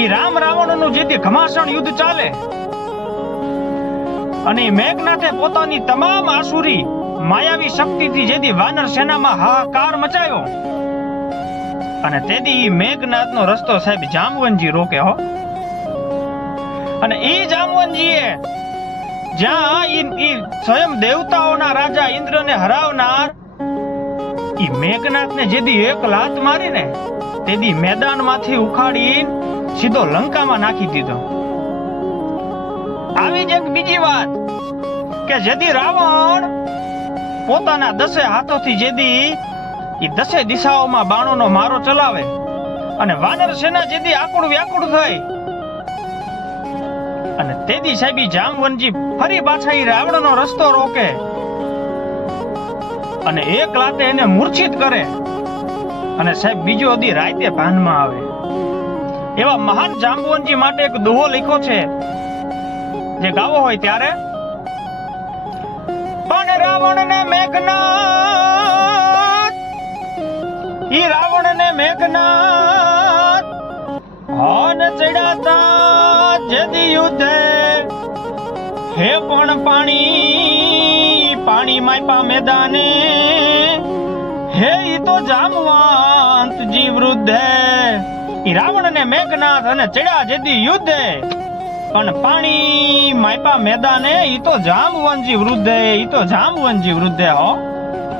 ઈ રામ રાવણનું જેથી ઘમાસણ યુદ્ધ ચાલે, અને મેઘનાથે પોતાની તમામ આસુરી માયાવી શક્તિથી જેથી વાનર સેનામાં હાહાકાર મચાયો. અને તેથી ઈ મેઘનાથનો રસ્તો સાહેબ જામવનજી રોકે હો. અને એ જામવનજીએ જ્યાં ઈ સ્વયં દેવતાઓના રાજા ઇન્દ્રને હરાવનાર, ઈ મેઘનાથને જેદી એક લાત મારીને તેદી મેદાનમાંથી ઉખાડી સીધો લંકામાં નાખી દીધો. આવી જ એક બીજી વાત, કે જેદી રાવણ પોતાના દસે હાથોથી જેદી એ દસે દિશાઓમાં બાણોનો મારો ચલાવે અને વાનર સેના જેદી આકુડ વ્યાકુળ થઈ. અને તેદી સાહેબી જામવનજી ફરી પાછા એ રાવણનો રસ્તો રોકે અને એક લાતે એને મૂર્છિત કરે. અને સાહેબ બીજો અધી રાતે ભાનમાં આવે. એવા મહાન જાંબુવનજી માટે એક દુહો લખ્યો છે, જે ગાવો હોય ત્યારે, પણ રાવણ ને મેઘનાથ ઈ રાવણ ને મેઘનાથ હોન ચડાતા જેદી યુદ્ધે, હે પણ પાણી પાણી માયપા મેદાને, હે ઈ તો જામવાંત જી વૃદ્ધે. ઈ રાવણ ને મેઘનાથ અને ચડ્યા જેદી યુદ્ધે. પણ પાણી માયપા મેદાને ઈ તો જામવનજી વૃદ્ધે, ઈ તો જામવનજી વૃદ્ધે હો.